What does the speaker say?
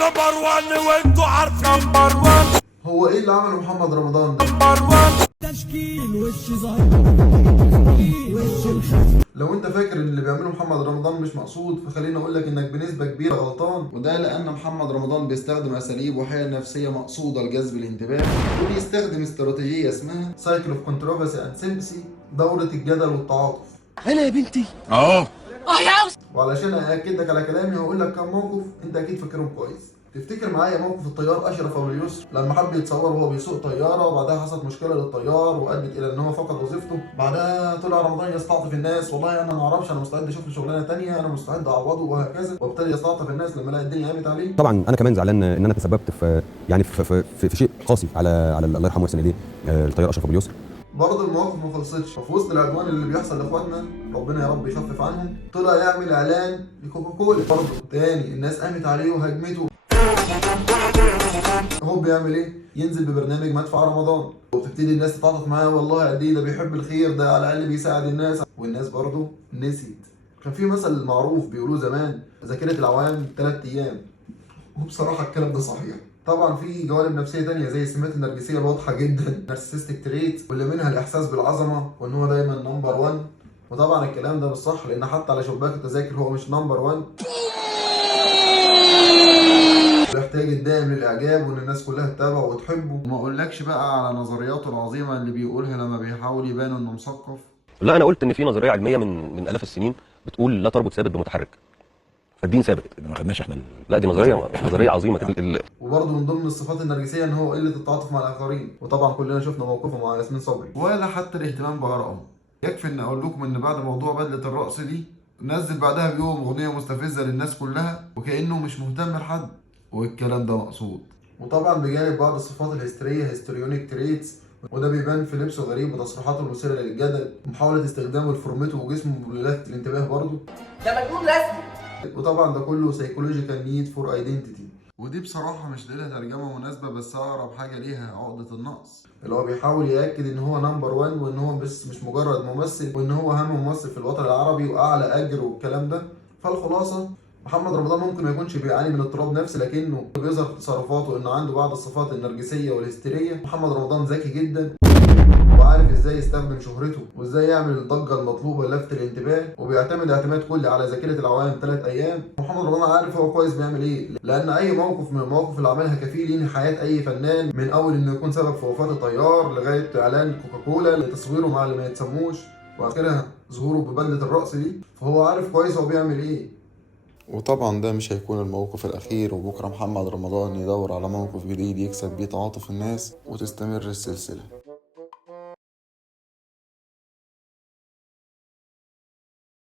نمبر 1 وانتوا عارفين نمبر 1. هو ايه اللي عمله محمد رمضان ده؟ نمبر 1 تشكيل وش ظهر وش الخف. لو انت فاكر ان اللي بيعمله محمد رمضان مش مقصود، فخليني اقول لك انك بنسبه كبيره غلطان، وده لان محمد رمضان بيستخدم اساليب وحيل نفسيه مقصوده لجذب الانتباه، وبيستخدم استراتيجيه اسمها سايكل اوف كونتروفرسي اند سيمبسي، دوره الجدل والتعاطف. انا يا بنتي اهو. وعلشان ااكد لك على كلامي هقول لك كم موقف انت اكيد فاكرهم كويس. تفتكر معايا موقف الطيار اشرف ابو اليسر لما حب يتصور وهو بيسوق طياره، وبعدها حصلت مشكله للطيار وادت الى ان هو فقد وظيفته. بعدها طلع رمضان يستعطف الناس، والله انا ما اعرفش، انا مستعد اشوف له شغلانه ثانيه، انا مستعد اعوضه وهكذا، وابتدى يستعطف الناس لما لقى الدنيا قامت عليه. طبعا انا كمان زعلان ان انا تسببت في يعني في شيء قاسي على الله يرحمه ويحسن اليه الطيار اشرف ابو اليسر. برضه المواقف ما خلصتش، ففي وسط العدوان اللي بيحصل لاخواتنا ربنا يا رب يخفف عنهم، طلع يعمل اعلان لكوكاكولا. برضه تاني الناس قامت عليه وهجمته. هو بيعمل ايه؟ ينزل ببرنامج مدفع رمضان، وبتبتدي الناس تتعاطف معاه، والله قد ايه ده بيحب الخير، ده على الاقل بيساعد الناس. والناس برضه نسيت. كان في مثل معروف بيقولوه زمان: ذاكرة العوام 3 ايام. وبصراحة الكلام ده صحيح. طبعا في جوانب نفسية تانية زي السمات النرجسية الواضحة جدا، نارسيستيك تريت، واللي منها الإحساس بالعظمة وإن هو دايما نمبر 1. وطبعا الكلام ده مش صح، لأن حتى على شباك التذاكر هو مش نمبر 1. بيحتاج الدائم للإعجاب وإن الناس كلها تتابعه وتحبه. وما أقولكش بقى على نظرياته العظيمة اللي بيقولها لما بيحاول يبان إنه مثقف. لا انا قلت ان في نظريه علميه من الاف السنين بتقول لا تربط ثابت بمتحرك، فالدين ثابت. ما خدناش احنا لا دي نظريه عظيمه كده. وبرضه من ضمن الصفات النرجسية إن هو قلة التعاطف مع الآخرين، وطبعا كلنا شفنا موقفه مع ياسمين صبري، ولا حتى الاهتمام بآرائهم. يكفي إن أقول لكم إن بعد موضوع بدلة الرقص دي نزل بعدها بيوم أغنية مستفزة للناس كلها وكأنه مش مهتم لحد، والكلام ده مقصود. وطبعا بجانب بعض الصفات الهستيرية هيستريونيك تريتس، وده بيبان في لبسه الغريب وتصريحاته المثيرة للجدل ومحاولة استخدامه لفورمته وجسمه للفت الانتباه برضه. ده مجنون رسمي. وطبعا ده كله سايكولوجيكال نيد فور ايدنتيتي، ودي بصراحة مش لها ترجمة مناسبة، بس أقرب حاجة ليها عقدة النقص، اللي هو بيحاول يأكد إن هو نمبر 1 وإن هو بس مش مجرد ممثل، وإن هو أهم ممثل في الوطن العربي وأعلى أجر والكلام ده. فالخلاصة محمد رمضان ممكن ما يكونش بيعاني من اضطراب نفسي، لكنه بيظهر في تصرفاته إنه عنده بعض الصفات النرجسية والهستيرية. محمد رمضان ذكي جدا وعارف ازاي يستخدم شهرته وازاي يعمل الضجه المطلوبه للفت الانتباه، وبيعتمد اعتماد كلي على ذاكره العوام 3 ايام. محمد رمضان عارف هو كويس بيعمل ايه، لان اي موقف من المواقف اللي عملها كفيل ينهي حياه اي فنان، من اول انه يكون سبب في وفاه الطيار لغايه اعلان كوكاكولا لتصويره مع اللي ما يتسموش، واخرها ظهوره ببدله الرقص دي. فهو عارف كويس هو بيعمل ايه. وطبعا ده مش هيكون الموقف الأخير، وبكرة محمد رمضان يدور على موقف جديد يكسب بيه تعاطف الناس وتستمر السلسلة.